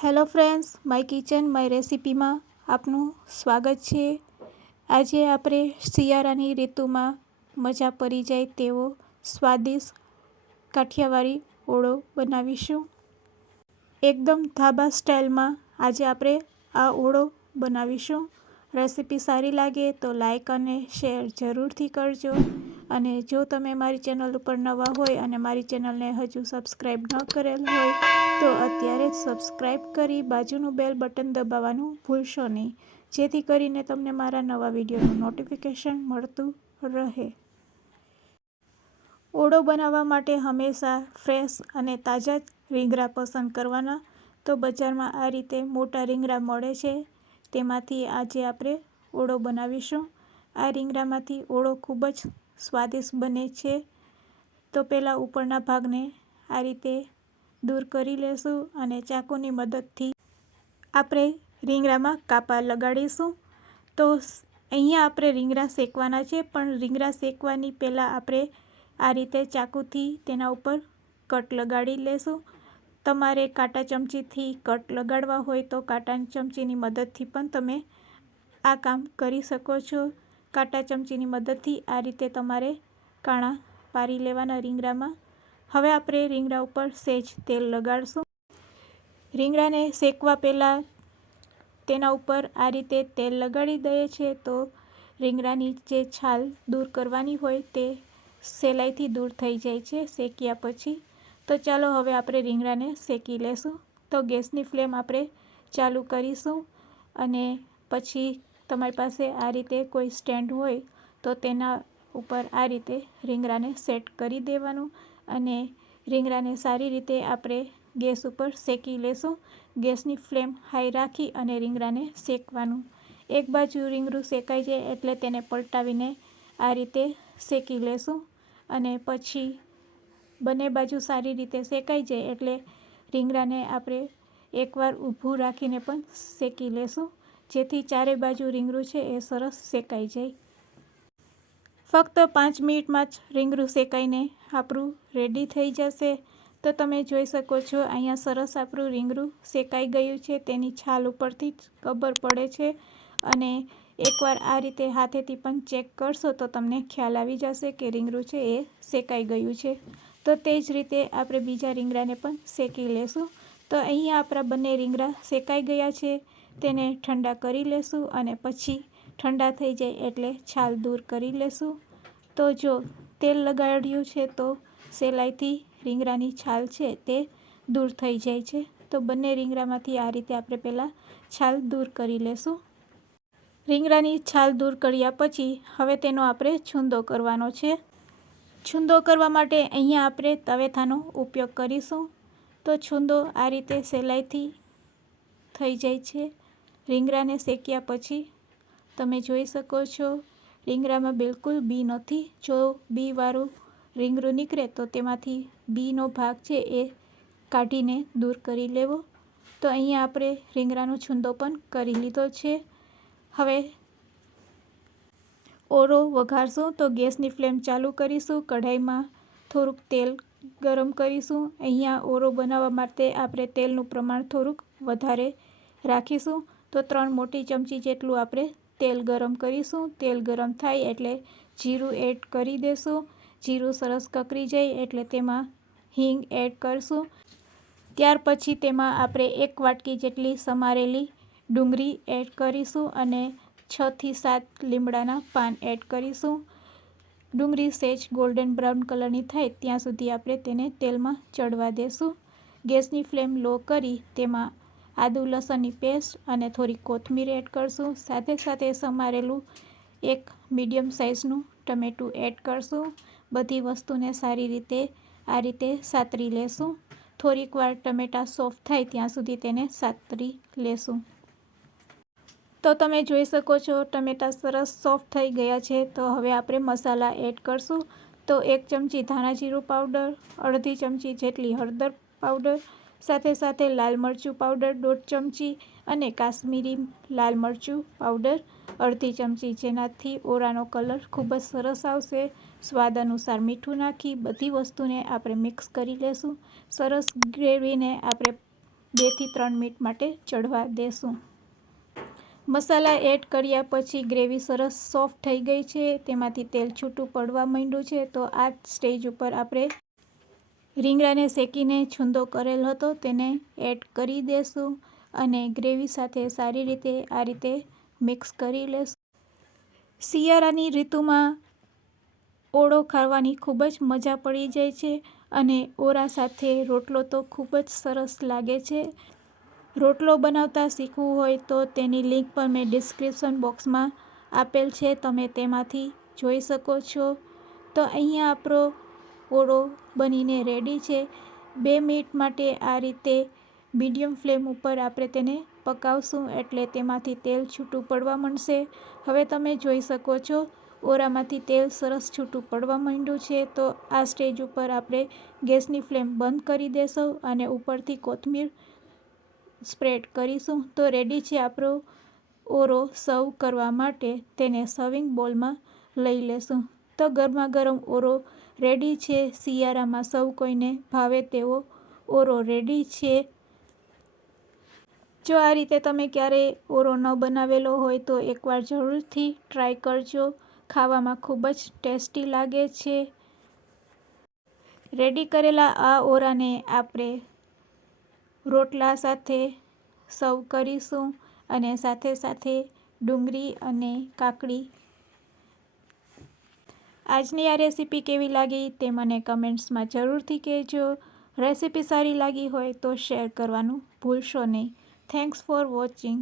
Hello friends, my kitchen my રેસિપીમાં આપનું સ્વાગત છે। આજે આપણે શિયાળાની ઋતુમાં મજા પડી જાય તેવો સ્વાદિષ્ટ કાઠિયાવાડી ઓળો બનાવીશું। એકદમ ધાબા સ્ટાઇલમાં આજે આપણે આ ઓળો બનાવીશું। રેસિપી સારી લાગે તો લાઈક અને શેર જરૂરથી કરજો। અને જો તમે મારી ચેનલ ઉપર નવા હોય અને મારી ચેનલને હજુ સબસ્ક્રાઈબ ન કરેલ હોય તો અત્યારે જ સબસ્ક્રાઈબ કરી બાજુનું બેલ બટન દબાવવાનું ભૂલશો નહીં, જેથી કરીને તમને મારા નવા વિડીયોનું નોટિફિકેશન મળતું રહે। ઓળો બનાવવા માટે હંમેશા ફ્રેશ અને તાજા જ રીંગણા પસંદ કરવાના। તો બજારમાં આ રીતે મોટા રીંગણા મળે છે, તેમાંથી આજે આપણે ઓળો બનાવીશું। આ રીંગણામાંથી ઓળો ખૂબ જ સ્વાદિષ્ટ બને છે। તો પહેલાં ઉપરના ભાગને આ રીતે દૂર કરી લેશું અને ચાકુની મદદથી આપણે રીંગણામાં કાપા લગાડીશું। તો અહીંયા આપણે રીંગણા શેકવાના છે, પણ રીંગણા શેકવાની પહેલાં આપણે આ રીતે ચાકુથી તેના ઉપર કટ લગાડી લેશું। તમારે કાંટા ચમચીથી કટ લગાડવા હોય તો કાંટા ચમચીની મદદથી પણ તમે આ કામ કરી શકો છો। કાંટા ચમચીની મદદથી આ રીતે તમારે કાણા પારી લેવાના રીંગણામાં। હવે આપણે રીંગણા ઉપર સહેજ તેલ લગાડશું। રીંગણાને શેકવા પહેલાં તેના ઉપર આ રીતે તેલ લગાડી દઈએ છીએ તો રીંગણાની જે છાલ દૂર કરવાની હોય તે સહેલાઈથી દૂર થઈ જાય છે શેક્યા પછી। તો ચાલો હવે આપણે રીંગણાને શેકી લેશું। તો ગેસની ફ્લેમ આપણે ચાલુ કરીશું અને પછી તમારી પાસે આ રીતે કોઈ સ્ટેન્ડ હોય તો તેના ઉપર આ રીતે રીંગણાને સેટ કરી દેવાનું અને રીંગણાને સારી રીતે આપણે ગેસ ઉપર શેકી લેશું। ગેસની ફ્લેમ હાઈ રાખી અને રીંગણાને શેકવાનું। એક બાજુ રીંગણું શેકાઈ જાય એટલે તેને પલટાવીને આ રીતે શેકી લેશું અને પછી બંને બાજુ સારી રીતે શેકાઈ જાય એટલે રીંગણાને આપણે એકવાર ઊભું રાખીને પણ શેકી લેશું, જેથી ચારે બાજુ રીંગણું છે એ સરસ શેકાઈ જાય। ફક્ત 5 મિનિટમાં જ રીંગણું શેકાઈને આપણું રેડી થઈ જશે। તો તમે જોઈ શકો છો અહીંયા સરસ આપણું રીંગણું શેકાઈ ગયું છે, તેની છાલ ઉપરથી જ ખબર પડે છે। અને એકવાર આ રીતે હાથેથી પણ ચેક કરશો તો તમને ખ્યાલ આવી જશે કે રીંગણું છે એ શેકાઈ ગયું છે। તો તે જ રીતે આપણે બીજા રીંગણાને પણ શેકી લેશું। તો અહીંયા આપણા બંને રીંગણા શેકાઈ ગયા છે, તેને ઠંડા કરી લેશું અને પછી ઠંડા થઈ જાય એટલે છાલ દૂર કરી લેશું। તો જો તેલ લગાડ્યું છે તો સહેલાઈથી રીંગણાની છાલ છે તે દૂર થઈ જાય છે। તો બંને રીંગણામાંથી આ રીતે આપણે પહેલાં છાલ દૂર કરી લેશું। રીંગણાની છાલ દૂર કર્યા પછી હવે તેનો આપણે છૂંદો કરવાનો છે। છૂંદો કરવા માટે અહીંયા આપણે તવેથાનો ઉપયોગ કરીશું। તો છૂંદો આ રીતે સહેલાઈથી થઈ જાય છે રીંગણાને શેક્યા પછી। તમે જોઈ શકો છો રીંગણામાં બિલકુલ બી નથી। જો બીવાળું રીંગણું નીકળે તો તેમાંથી બીનો ભાગ છે એ કાઢીને દૂર કરી લેવો। તો અહીંયા આપણે રીંગણાનો છૂંદો પણ કરી લીધો છે। હવે ઓળો વઘારશું તો ગેસની ફ્લેમ ચાલુ કરીશું, કઢાઈમાં થોડુંક તેલ ગરમ કરીશું। અહીંયા ઓળો બનાવવા માટે આપણે તેલનું પ્રમાણ થોડુંક વધારે રાખીશું। તો 3 મોટી ચમચી જેટલું આપણે તેલ ગરમ કરીશું। તેલ ગરમ થાય એટલે જીરું એડ કરી દેશું। જીરું સરસ કકરી જાય એટલે તેમાં હિંગ એડ કરશું। ત્યાર પછી તેમાં આપણે 1 વાટકી જેટલી સમારેલી ડુંગળી એડ કરીશું અને 6 થી 7 લીમડાના પાન એડ કરીશું। ડુંગળી સહેજ ગોલ્ડન બ્રાઉન કલરની થાય ત્યાં સુધી આપણે તેને તેલમાં ચડવા દેશું। ગેસની ફ્લેમ લો કરી તેમાં આદુ લસણની પેસ્ટ અને થોડી કોથમીર એડ કરશું। સાથે સાથે સમારેલું 1 મીડિયમ સાઇઝનું ટમેટું એડ કરશું। બધી વસ્તુને સારી રીતે આ રીતે સાતરી લેશું। થોડીક વાર ટમેટાં સોફ્ટ થાય ત્યાં સુધી તેને સાતરી લેશું। તો તમે જોઈ શકો છો ટમેટાં સરસ સોફ્ટ થઈ ગયા છે। તો હવે આપણે મસાલા એડ કરશું। તો 1 ચમચી ધાણા જીરું પાવડર, અડધી ચમચી જેટલી હળદર પાવડર, સાથે સાથે લાલ મરચું પાવડર 1/2 ચમચી અને કાશ્મીરી લાલ મરચું પાવડર અડધી ચમચી, જેનાથી ઓળાનો કલર ખૂબ જ સરસ આવશે। સ્વાદ અનુસાર મીઠું નાખી બધી વસ્તુને આપણે મિક્સ કરી લેશું। સરસ ગ્રેવીને આપણે 2 થી 3 મિનિટ માટે ચડવા દેશું. મસાલા એડ કર્યા પછી ગ્રેવી સરસ સોફ્ટ થઈ ગઈ છે. તેમાંથી તેલ છૂટું પડવા માંડ્યું છે. તો આ સ્ટેજ ઉપર આપણે રીંગણાને શેકીને છૂંદો કરેલ હતો તેને એડ કરી દેશું અને ગ્રેવી સાથે સારી રીતે આ રીતે મિક્સ કરી લેશું. શિયાળાની ઋતુમાં ઓળો ખાવાની ખૂબ જ મજા પડી જાય છે અને ઓળા સાથે રોટલો તો ખૂબ જ સરસ લાગે છે. રોટલો બનાવતા શીખવું હોય તો તેની લિંક પણ મેં ડિસ્ક્રિપ્શન બોક્સમાં આપેલ છે, તમે તેમાંથી જોઈ શકો છો. તો અહીંયા આપણો ઓળો બનીને રેડી છે. 2 મિનિટ માટે આ રીતે મીડિયમ ફ્લેમ ઉપર આપણે તેને પકાવશું એટલે તેમાંથી તેલ છૂટું પડવા માંડશે. હવે તમે જોઈ શકો છો ઓળામાંથી તેલ સરસ છૂટું પડવા માંડ્યું છે. તો આ સ્ટેજ ઉપર આપણે ગેસની ફ્લેમ બંધ કરી દેશું અને ઉપરથી કોથમીર સ્પ્રેડ કરીશું. તો રેડી છે આપણો ઓળો સર્વ કરવા માટે. તેને સર્વિંગ બોલમાં લઈ લેશું. તો ગરમા ગરમ ઓળો રેડી છે. શિયાળામાં સૌ કોઈને ભાવે તેવો ઓળો રેડી છે. જો આ રીતે તમે ક્યારેય ઓળો ન બનાવેલો હોય તો એકવાર જરૂરથી ટ્રાય કરજો. ખાવામાં ખૂબ જ ટેસ્ટી લાગે છે. રેડી કરેલા આ ઓળાને આપણે રોટલા સાથે સર્વ કરીશું અને સાથે સાથે ડુંગળી અને કાકડી. આજની આ રેસીપી કેવી લાગી તે મને કમેન્ટ્સમાં જરૂરથી કહેજો. રેસીપી સારી લાગી હોય તો શેર કરવાનું ભૂલશો નહીં. Thanks for watching.